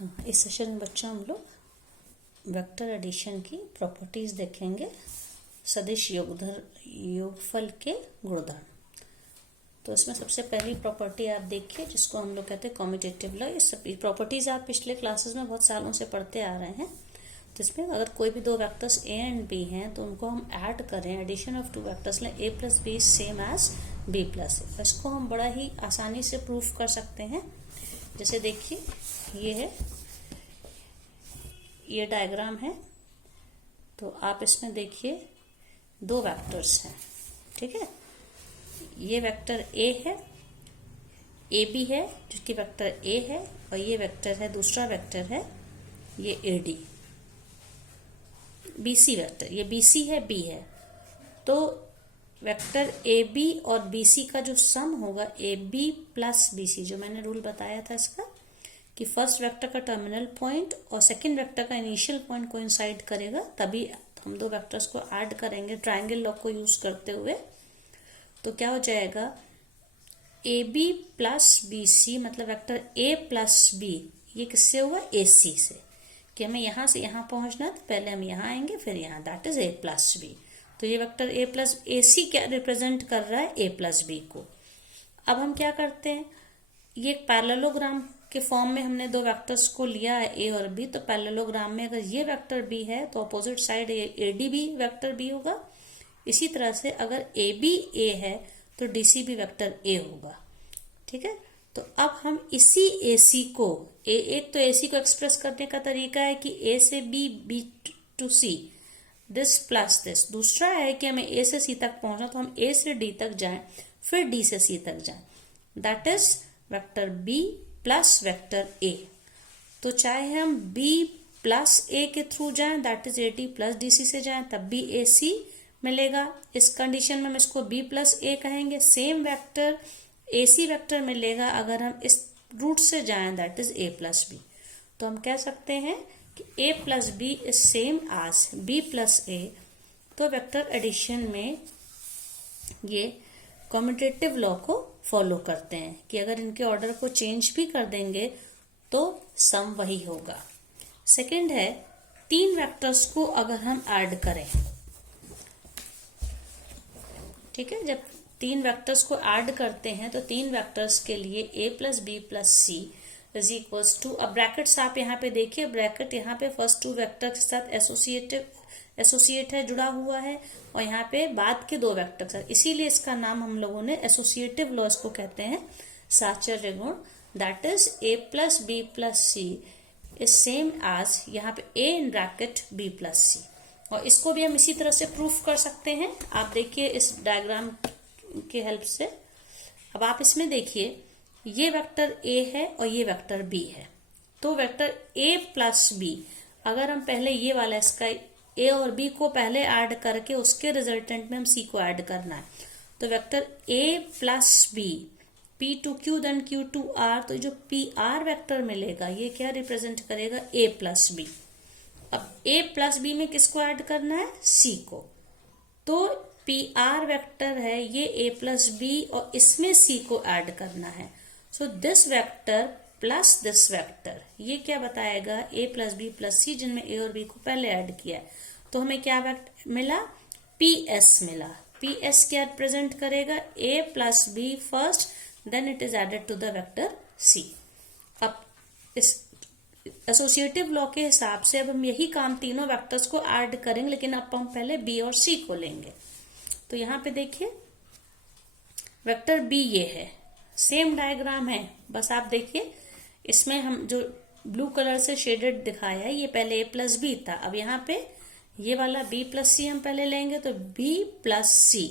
हाँ, इस सेशन में बच्चों हम लोग वेक्टर एडिशन की प्रॉपर्टीज देखेंगे। सदिश योगफल के गुणधर्म। तो इसमें सबसे पहली प्रॉपर्टी आप देखिए जिसको हम लोग कहते हैं कम्यूटेटिव लॉ। ये सब प्रॉपर्टीज आप पिछले क्लासेस में बहुत सालों से पढ़ते आ रहे हैं। तो इसमें अगर कोई भी दो वेक्टर्स ए एंड बी हैं तो उनको हम ऐड करें, एडिशन ऑफ टू वेक्टर्स लें, A plus B same as B plus A. इसको हम बड़ा ही आसानी से प्रूफ कर सकते हैं। जैसे देखिए ये डायग्राम है, तो आप इसमें देखिए दो वेक्टर्स हैं, ठीक है। ये वेक्टर ए है, ए बी है जो कि वेक्टर ए है, और ये वेक्टर है, दूसरा वेक्टर है ये A D, B C vector, ये बी सी है, बी है। तो वेक्टर ए बी और बी सी का जो सम होगा A B plus B C, जो मैंने रूल बताया था इसका कि फर्स्ट वेक्टर का टर्मिनल पॉइंट और सेकंड वेक्टर का इनिशियल पॉइंट कोइंसाइड करेगा, तभी हम दो वेक्टर्स को ऐड करेंगे ट्रायंगल लॉ को यूज करते हुए। तो क्या हो जाएगा, A B plus B C मतलब वेक्टर ए प्लस बी, ये किससे हुआ, ए सी से, कि हमें यहां से यहां पहुंचना है तो पहले हम यहां आएंगे फिर यहां, that is A plus B. तो ये वेक्टर ए प्लस ए सी क्या रिप्रेजेंट कर रहा है, ए प्लस बी को। अब हम क्या करते हैं, ये एक पैरेललोग्राम के फॉर्म में हमने दो वेक्टर्स को लिया है ए और बी। तो पैरेललोग्राम में अगर ये वेक्टर बी है तो अपोजिट साइड ए डी भी वेक्टर बी होगा। इसी तरह से अगर ए बी ए है तो डी सी भी वेक्टर ए होगा, ठीक है। तो अब हम इसी ए सी को, एक तो ए सी को एक्सप्रेस करने का तरीका है कि ए से B, B to C, this plus this. दूसरा है कि हमें ए से सी तक पहुंचना, तो हम ए से डी तक जाएं फिर डी से सी तक जाएं, that is vector B plus vector A. तो चाहे हम बी प्लस ए के थ्रू जाएं, that is A D plus D C से जाएं, तब भी ए सी मिलेगा। इस कंडीशन में हम इसको बी प्लस ए कहेंगे। Same vector A C vector मिलेगा अगर हम इस रूट से जाएं, that is A plus B. तो हम कह सकते हैं कि A plus B is same as B plus A. तो वेक्टर एडिशन में ये कम्यूटेटिव लॉ को फॉलो करते हैं कि अगर इनके ऑर्डर को चेंज भी कर देंगे तो सम वही होगा। सेकंड है, तीन वेक्टर्स को अगर हम ऐड करें, ठीक है, जब तीन वेक्टर्स को ऐड करते हैं तो तीन वेक्टर्स के लिए a plus B plus C is equals to, अब ब्रैकेट्स आप यहाँ पे देखिए, ब्रैकेट यहाँ पे फर्स्ट टू वेक्टर के साथ एसोसिएट है, जुड़ा हुआ है, और यहाँ पे बाद के दो वेक्टर के साथ, इसीलिए इसका नाम हम लोगों ने एसोसिएटिव लॉ इसको कहते हैं, साहचर्य गुण। That is a plus B plus C is same as यहाँ पे a in bracket b plus C. और इसको भी हम इसी तरह से प्रूफ कर सकते हैं। आप देखिए इस डायग्राम के हेल्प से। अब आप इसमें देखिए, ये वेक्टर a है और ये वेक्टर b है। तो वेक्टर a प्लस b, अगर हम पहले ये वाला इसका a और b को पहले ऐड करके उसके रिजल्टेंट में हम c को ऐड करना है, तो vector a plus b, p to q then q to r, तो जो p r वेक्टर मिलेगा ये क्या रिप्रेजेंट करेगा, a प्लस b। अब a प्लस बी में किसको ऐड करना है, c को। तो पी आर वेक्टर है ये a प्लस बी और इसमें c को ऐड करना है। So this vector plus this vector, ये क्या बताएगा, a प्लस बी प्लस सी, जिनमें a और b को पहले ऐड किया है। तो हमें क्या मिला, पी एस मिला। पी एस क्या रिप्रेजेंट करेगा, a plus B first then it is added to the vector c। अब इस एसोसिएटिव लॉ के हिसाब से अब हम यही काम तीनों वेक्टर्स को ऐड करेंगे, लेकिन अब हम पहले b और c को लेंगे। तो यहाँ पे देखिए वेक्टर b ये है, सेम डायग्राम है, बस आप देखिए इसमें हम जो ब्लू कलर से शेडेड दिखाया है ये पहले a प्लस बी था। अब यहाँ पे ये वाला b प्लस सी हम पहले लेंगे, तो b प्लस सी,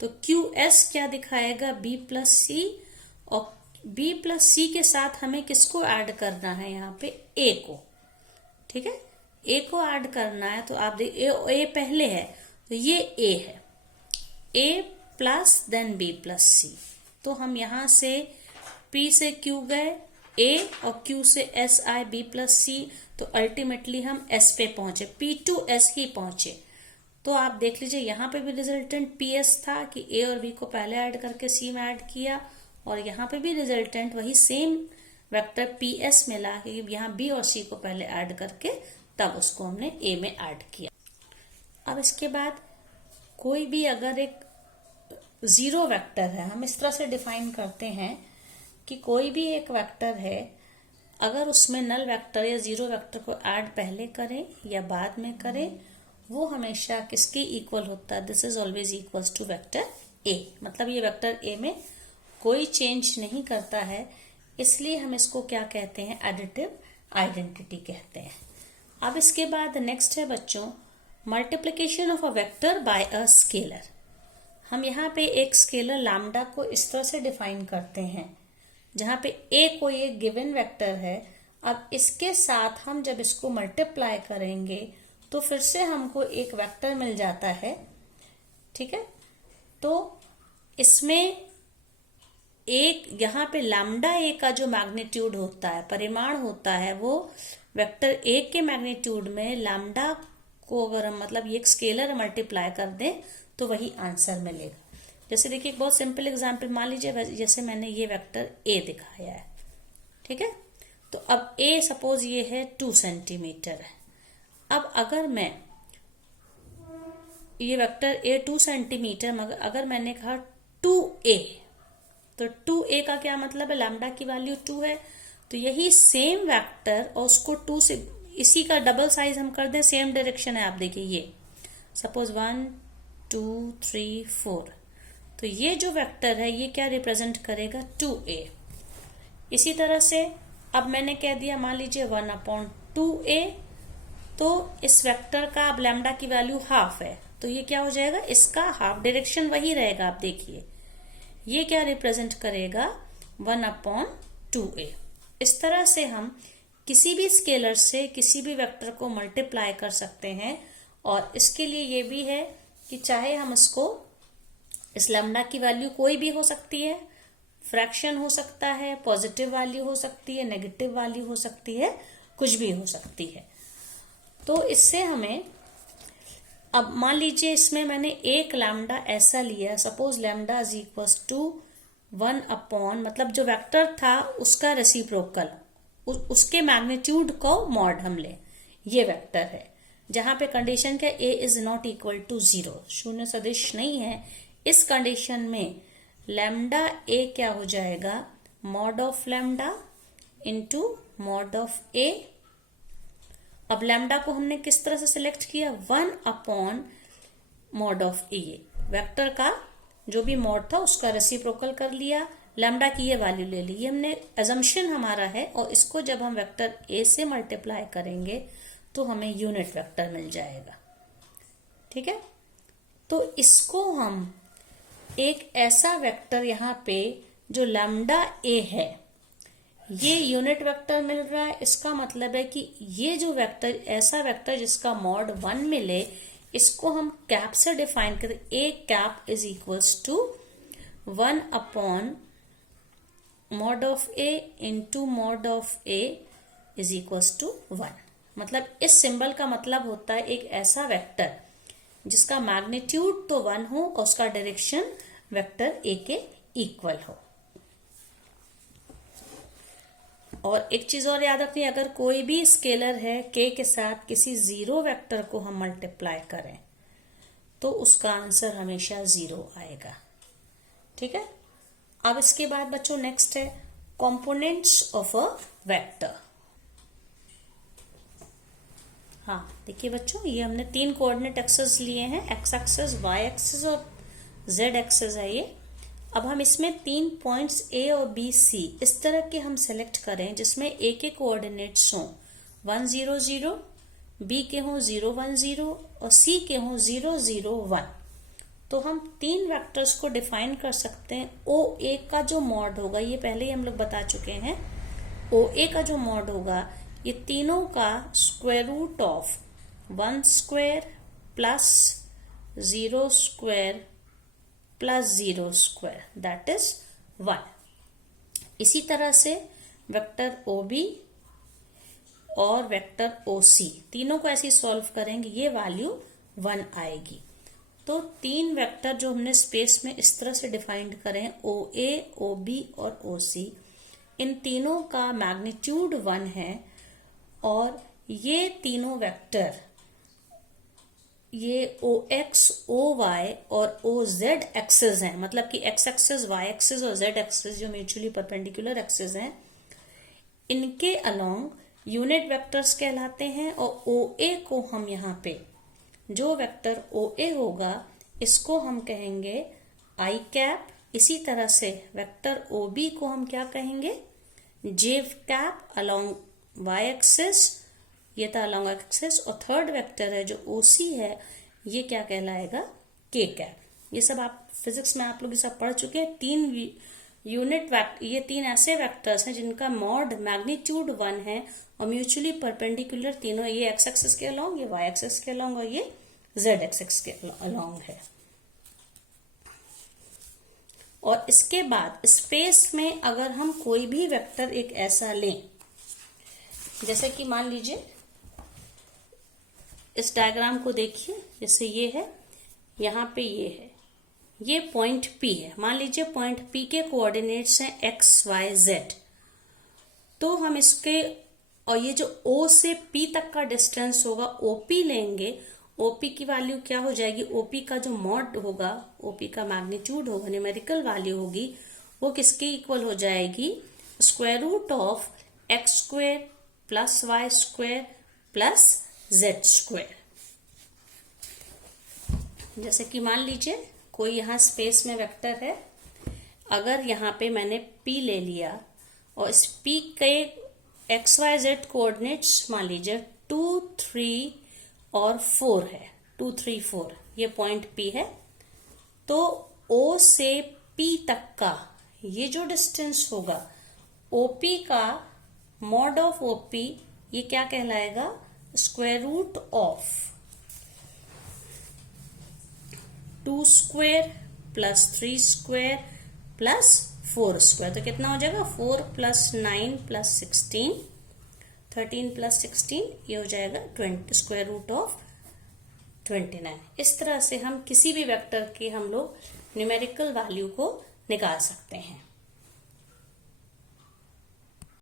तो क्यू एस क्या दिखाएगा, b प्लस सी, और b प्लस सी के साथ हमें किसको ऐड करना है, यहाँ पे a को, ठीक है, a को ऐड करना है। तो आप देख a पहले है तो ये a है, a plus then b plus C. तो हम यहां से p से q गए, a और q से s आए, b प्लस सी, तो अल्टीमेटली हम s पे पहुंचे, p टू s ही पहुंचे। तो आप देख लीजिए यहाँ पे भी रिजल्टेंट ps था कि a और b को पहले ऐड करके c में ऐड किया, और यहाँ पे भी रिजल्टेंट वही सेम वेक्टर पी एस मिला कि यहाँ बी और सी को पहले ऐड करके तब उसको हमने ए में ऐड किया। अब इसके बाद कोई भी अगर एक जीरो वेक्टर है, हम इस तरह से डिफाइन करते हैं कि कोई भी एक वेक्टर है, अगर उसमें नल वेक्टर या जीरो वेक्टर को ऐड पहले करें या बाद में करें, वो हमेशा किसके इक्वल होता है? This is always equals to vector A. मतलब ये वेक्टर ए में कोई चेंज नहीं करता है, इसलिए हम इसको क्या कहते हैं? एडिटिव आइडेंटिटी कहते हैं। अब इसके बाद नेक्स्ट है बच्चों multiplication of a vector by a scalar. हम यहाँ पे एक स्केलर लैम्डा को इस तरह से डिफाइन करते हैं, जहाँ पे ए कोई एक गिवन वेक्टर है। अब इसके साथ हम जब इसको मल्टीप्लाई करेंगे तो फिर से हमको एक वेक्टर मिल जाता है, ठीक है। तो इसमें एक यहाँ पे लैम्डा ए का जो मैग्नीट्यूड होता है, परिमाण होता है, वो वेक्टर ए के मैग्नीट्यूड में लैम्डा को अगर हम मतलब ये एक स्केलर मल्टीप्लाई कर दें तो वही आंसर मिलेगा। जैसे देखिए एक बहुत सिंपल एग्जांपल मान लीजिए, जैसे मैंने ये वेक्टर ए दिखाया है, ठीक है। तो अब ए सपोज ये है 2 सेंटीमीटर है। अब अगर मैं ये वेक्टर ए 2 सेंटीमीटर, मगर अगर मैंने कहा 2a, तो 2a का क्या मतलब है? लैम्डा की वैल्यू 2 है, तो यही सेम वेक्टर और उसको 2 से इसी का डबल साइज हम कर दें, सेम डायरेक्शन है। आप देखिए ये सपोज 1 2 3 4, तो ये जो वेक्टर है ये क्या रिप्रेजेंट करेगा? 2a। इसी तरह से अब मैंने कह दिया मान लीजिए 1/2a, तो इस वेक्टर का अब लैम्डा की वैल्यू हाफ है, तो ये क्या हो जाएगा? इसका हाफ डायरेक्शन वही रहेगा। आप देखिए ये क्या रिप्रेजेंट करेगा? 1/2a। इस तरह से हम किसी भी स्केलर से किसी भी वेक्टर को मल्टीप्लाई कर सकते हैं। और इसके लिए ये भी है कि चाहे हम इसको, इस लैम्डा की वैल्यू कोई भी हो सकती है, फ्रैक्शन हो सकता है, पॉजिटिव वैल्यू हो सकती है, नेगेटिव वैल्यू हो सकती है, कुछ भी हो सकती है। तो इससे हमें, अब मान लीजिए इसमें मैंने एक लैम्डा ऐसा लिया, suppose lambda is equals to 1 मतलब जो वेक्टर था उसका रेसिप्रोकल, उसके मैग्नीट्यूड को मॉड हम ले, ये वेक्टर है जहां पे कंडीशन क्या? ए इज नॉट इक्वल टू 0, शून्य सदिश नहीं है। इस कंडीशन में लैम्डा ए क्या हो जाएगा? Mod of lambda into mod of A. अब लैम्डा को हमने किस तरह से सिलेक्ट किया? 1/मॉड ऑफ ए, वेक्टर का जो भी मॉड था उसका रेसिप्रोकल कर लिया, लैम्डा की ये वैल्यू ले ली। ये हमने अजम्पशन हमारा है, और इसको जब हम वेक्टर ए से मल्टीप्लाई करेंगे तो हमें यूनिट वेक्टर मिल जाएगा, ठीक है। तो इसको हम एक ऐसा वेक्टर यहाँ पे जो लैम्डा ए है, ये यूनिट वेक्टर मिल रहा है। इसका मतलब है कि ये जो वेक्टर, ऐसा वेक्टर जिसका मॉड 1 मिले, इसको हम कैप से डिफाइन करें। A cap is equals to 1/मॉड of A into mod of A is equals to 1। मतलब इस सिंबल का मतलब होता है एक ऐसा वेक्टर जिसका मैग्नीट्यूड तो 1 हो और उसका डायरेक्शन वेक्टर ए के इक्वल हो। और एक चीज और याद रखनी, अगर कोई भी स्केलर है के साथ किसी जीरो वेक्टर को हम मल्टीप्लाई करें तो उसका आंसर हमेशा 0 आएगा, ठीक है। अब इसके बाद बच्चों नेक्स्ट है कंपोनेंट्स ऑफ अ वेक्टर। हाँ देखिए बच्चों, ये हमने 3 कोऑर्डिनेट एक्सेस लिए हैं, एक्स एक्सेस, वाई एक्सेस और जेड एक्सेस है ये। अब हम इसमें 3 पॉइंट्स ए और बी सी इस तरह के हम सेलेक्ट करें जिसमें ए के कोऑर्डिनेट्स हों 1 0 0, बी के हों 0 1 0 और सी के हों 0 0 1। तो हम 3 वेक्टर्स को डिफाइन कर सकते हैं। ओ ए का जो मॉड होगा, ये पहले ही हम लोग बता चुके हैं, ओ ए का जो मॉड होगा ये तीनों का square root of 1 square plus 0 square plus 0 square that is 1। इसी तरह से वेक्टर ओ बी और वेक्टर ओ सी तीनों को ऐसे सॉल्व करेंगे, ये वैल्यू 1 आएगी। तो 3 वेक्टर जो हमने स्पेस में इस तरह से डिफाइंड करें, ओ ए, ओ बी और ओ सी, इन तीनों का मैग्नीट्यूड 1 है और ये तीनों वेक्टर ये OX, OY और OZ एक्सिस हैं, मतलब कि X एक्सिस, Y एक्सिस और Z एक्सिस जो म्यूचुअली परपेंडिकुलर एक्सिस हैं, इनके अलोंग यूनिट वेक्टर्स कहलाते हैं। और OA को हम यहाँ पे जो वेक्टर OA होगा इसको हम कहेंगे I कैप। इसी तरह से वेक्टर OB को हम क्या कहेंगे, J cap along Y axis, ये था अलोंग एक्सिस। और थर्ड वेक्टर है जो OC है, ये क्या कहलाएगा, K कैप। ये सब आप फिजिक्स में आप लोग ये सब पढ़ चुके हैं। तीन यूनिट वेक्टर, ये तीन ऐसे वेक्टर्स हैं जिनका मॉड मैग्नीट्यूड 1 है और म्यूचुअली परपेंडिकुलर तीनों, ये एक्स एक्सिस के अलोंग, ये वाई एक्सिस के अलोंग और ये जेड एक्सिस के अलोंग है। और इसके बाद स्पेस में अगर हम कोई भी वेक्टर एक ऐसा लें, जैसे कि मान लीजिए इस डायग्राम को देखिए, जैसे ये है, यहाँ पे ये है, ये पॉइंट P है। मान लीजिए पॉइंट P के कोऑर्डिनेट्स हैं x, y, z। तो हम इसके, और ये जो O से P तक का डिस्टेंस होगा OP लेंगे। OP की वैल्यू क्या हो जाएगी, OP का जो मॉड होगा, OP का मैग्नीट्यूड होगा, न्यूमेरिकल वैल्यू होगी, वो किसके इक्वल हो जाएगी, square root of x square plus y square plus z square. जैसे कि मान लीजिए कोई यहाँ स्पेस में वेक्टर है, अगर यहाँ पे मैंने P ले लिया और इस P के एक्स वाई जेड कोऑर्डिनेट्स मान लीजिए 2, 3 और 4 है, 2, 3, 4, ये पॉइंट P है। तो O से P तक का ये जो डिस्टेंस होगा, OP का मॉड ऑफ OP, ये क्या कहलाएगा, square root of 2 square plus 3 square plus 4 square. तो कितना हो जाएगा, 4 प्लस 9 प्लस 16, 13 प्लस 16, ये हो जाएगा 20, स्क्वायर रूट ऑफ 29। इस तरह से हम किसी भी वेक्टर की हम लोग न्यूमेरिकल वैल्यू को निकाल सकते हैं।